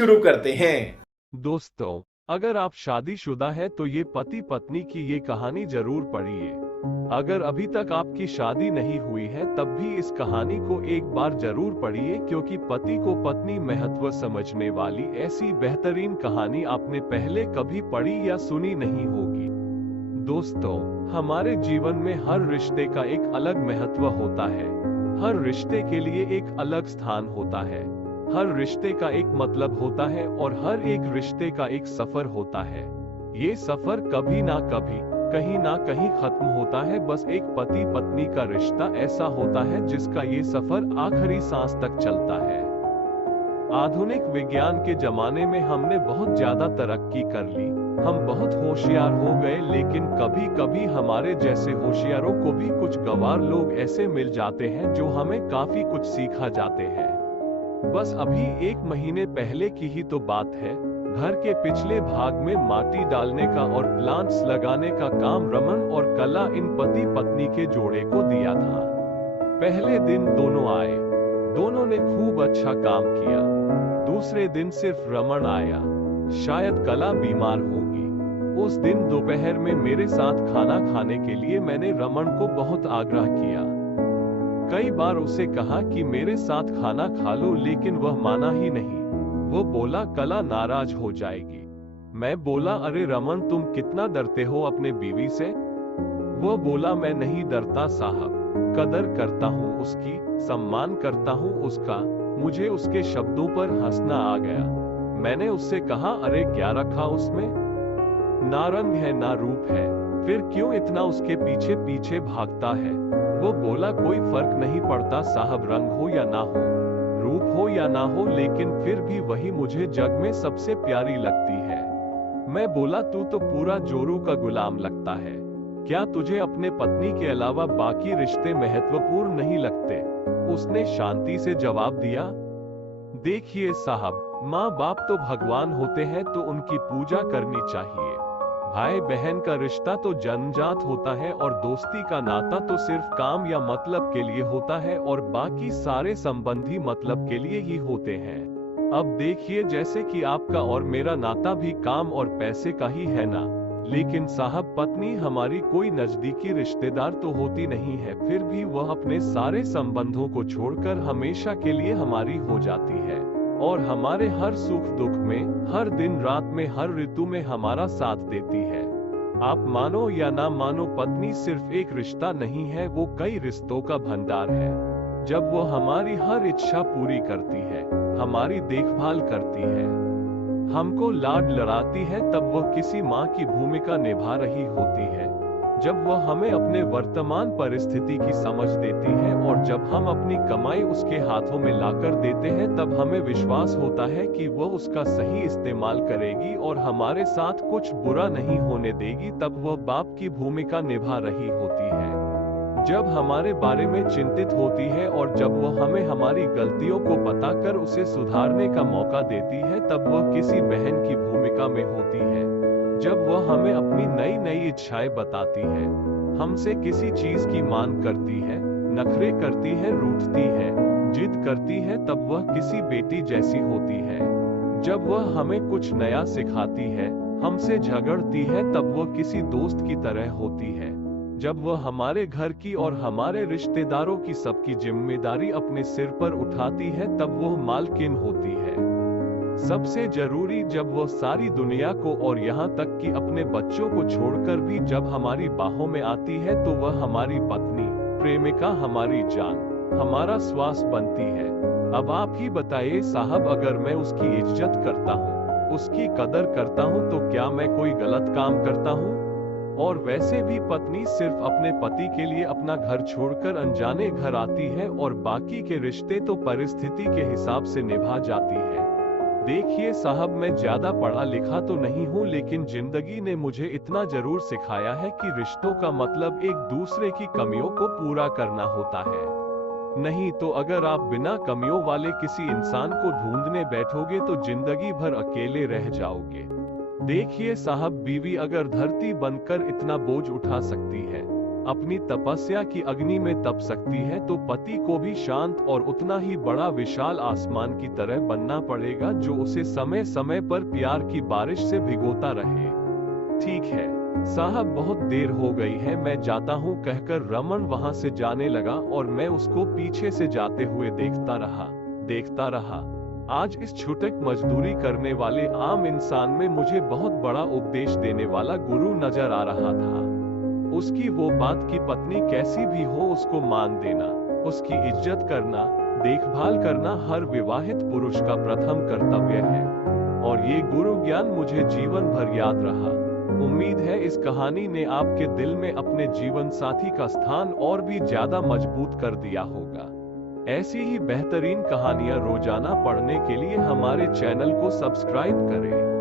शुरू करते हैं। दोस्तों, अगर आप शादीशुदा है तो ये पति पत्नी की ये कहानी जरूर पढ़िए। अगर अभी तक आपकी शादी नहीं हुई है तब भी इस कहानी को एक बार जरूर पढ़िए, क्योंकि पति को पत्नी महत्व समझने वाली ऐसी बेहतरीन कहानी आपने पहले कभी पढ़ी या सुनी नहीं होगी। दोस्तों, हमारे जीवन में हर रिश्ते का एक अलग महत्व होता है। हर रिश्ते के लिए एक अलग स्थान होता है। हर रिश्ते का एक मतलब होता है और हर एक रिश्ते का एक सफर होता है। ये सफर कभी ना कभी, कहीं ना कहीं खत्म होता है। बस एक पति पत्नी का रिश्ता ऐसा होता है जिसका ये सफर आखिरी सांस तक चलता है। आधुनिक विज्ञान के जमाने में हमने बहुत ज्यादा तरक्की कर ली, हम बहुत होशियार हो गए, लेकिन कभी कभी हमारे जैसे होशियारों को भी कुछ गंवार लोग ऐसे मिल जाते हैं जो हमें काफी कुछ सिखा जाते हैं। बस अभी 1 महीने पहले की ही तो बात है। घर के पिछले भाग में माटी डालने का और प्लांट्स लगाने का काम रमन और कला इन पति पत्नी के जोड़े को दिया था। पहले दिन दोनों आए, दोनों ने खूब अच्छा काम किया। दूसरे दिन सिर्फ रमन आया, शायद कला बीमार होगी। उस दिन दोपहर में मेरे साथ खाना खाने के लिए मैंने रमन को बहुत आग्रह किया। कई बार उसे कहा कि मेरे साथ खाना खा लो, लेकिन वह माना ही नहीं। वो बोला कला नाराज हो जाएगी। मैं बोला अरे रमन, तुम कितना डरते हो अपने बीवी से। वो बोला मैं नहीं डरता साहब, कदर करता हूँ उसकी, सम्मान करता हूँ उसका। मुझे उसके शब्दों पर हंसना आ गया। मैंने उससे कहा अरे क्या रखा उसमें, ना रंग है ना रूप है, फिर क्यों इतना उसके पीछे पीछे भागता है। वो बोला कोई फर्क नहीं पड़ता साहब, रंग हो या ना हो, रूप हो या ना हो, लेकिन फिर भी वही मुझे जग में सबसे प्यारी लगती है। मैं बोला तू तो पूरा जोरू का गुलाम लगता है, क्या तुझे अपने पत्नी के अलावा बाकी रिश्ते महत्वपूर्ण नहीं लगते। उसने शांति से जवाब दिया, देखिए साहब, माँ बाप तो भगवान होते हैं तो उनकी पूजा करनी चाहिए। भाई बहन का रिश्ता तो जन्मजात होता है और दोस्ती का नाता तो सिर्फ काम या मतलब के लिए होता है और बाकी सारे संबंधी मतलब के लिए ही होते हैं। अब देखिए जैसे कि आपका और मेरा नाता भी काम और पैसे का ही है ना, लेकिन साहब पत्नी हमारी कोई नजदीकी रिश्तेदार तो होती नहीं है, फिर भी वह अपने सारे संबंधों को छोड़कर हमेशा के लिए हमारी हो जाती है और हमारे हर सुख दुख में, हर दिन रात में, हर ऋतु में हमारा साथ देती है। आप मानो या ना मानो, पत्नी सिर्फ एक रिश्ता नहीं है, वो कई रिश्तों का भंडार है। जब वो हमारी हर इच्छा पूरी करती है, हमारी देखभाल करती है, हमको लाड लड़ाती है, तब वह किसी माँ की भूमिका निभा रही होती है। जब वह हमें अपने वर्तमान परिस्थिति की समझ देती है और जब हम अपनी कमाई उसके हाथों में लाकर देते हैं, तब हमें विश्वास होता है कि वह उसका सही इस्तेमाल करेगी और हमारे साथ कुछ बुरा नहीं होने देगी, तब वह बाप की भूमिका निभा रही होती है। जब हमारे बारे में चिंतित होती है और जब वह हमें हमारी गलतियों को बताकर उसे सुधारने का मौका देती है, तब वह किसी बहन की भूमिका में होती है। जब वह हमें अपनी नई नई इच्छाएं बताती है, हमसे किसी चीज की मांग करती है, नखरे करती है, रूठती है, जिद करती है, तब वह किसी बेटी जैसी होती है। जब वह हमें कुछ नया सिखाती है, हमसे झगड़ती है, तब वह किसी दोस्त की तरह होती है। जब वह हमारे घर की और हमारे रिश्तेदारों की सबकी जिम्मेदारी अपने सिर पर उठाती है, तब वह मालकिन होती है। सबसे जरूरी, जब वह सारी दुनिया को और यहाँ तक कि अपने बच्चों को छोड़कर भी जब हमारी बाहों में आती है, तो वह हमारी पत्नी, प्रेमिका, हमारी जान, हमारा श्वास बनती है। अब आप ही बताइए साहब, अगर मैं उसकी इज्जत करता हूँ, उसकी कदर करता हूँ, तो क्या मैं कोई गलत काम करता हूँ। और वैसे भी पत्नी सिर्फ अपने पति के लिए अपना घर छोड़कर अनजाने घर आती है और बाकी के रिश्ते तो परिस्थिति के हिसाब से निभा जाती है। देखिए साहब, मैं ज्यादा पढ़ा लिखा तो नहीं हूँ, लेकिन जिंदगी ने मुझे इतना जरूर सिखाया है कि रिश्तों का मतलब एक दूसरे की कमियों को पूरा करना होता है। नहीं तो अगर आप बिना कमियों वाले किसी इंसान को ढूंढने बैठोगे तो जिंदगी भर अकेले रह जाओगे। देखिए साहब, बीवी अगर धरती बनकर इतना बोझ उठा सकती है, अपनी तपस्या की अग्नि में तप सकती है तो पति को भी शांत और उतना ही बड़ा विशाल आसमान की तरह बनना पड़ेगा जो उसे समय समय पर प्यार की बारिश से भिगोता रहे। ठीक है साहब, बहुत देर हो गई है, मैं जाता हूँ, कहकर रमन वहां से जाने लगा और मैं उसको पीछे से जाते हुए देखता रहा। आज इस छुटक मजदूरी करने वाले आम इंसान में मुझे बहुत बड़ा उपदेश देने वाला गुरु नजर आ रहा था। उसकी वो बात की पत्नी कैसी भी हो उसको मान देना, उसकी इज्जत करना, देखभाल करना हर विवाहित पुरुष का प्रथम कर्तव्य है। और ये गुरु ज्ञान मुझे जीवन भर याद रहा। उम्मीद है इस कहानी ने आपके दिल में अपने जीवन साथी का स्थान और भी ज्यादा मजबूत कर दिया होगा। ऐसी ही बेहतरीन कहानियां रोजाना पढ़ने के लिए हमारे चैनल को सब्सक्राइब करें।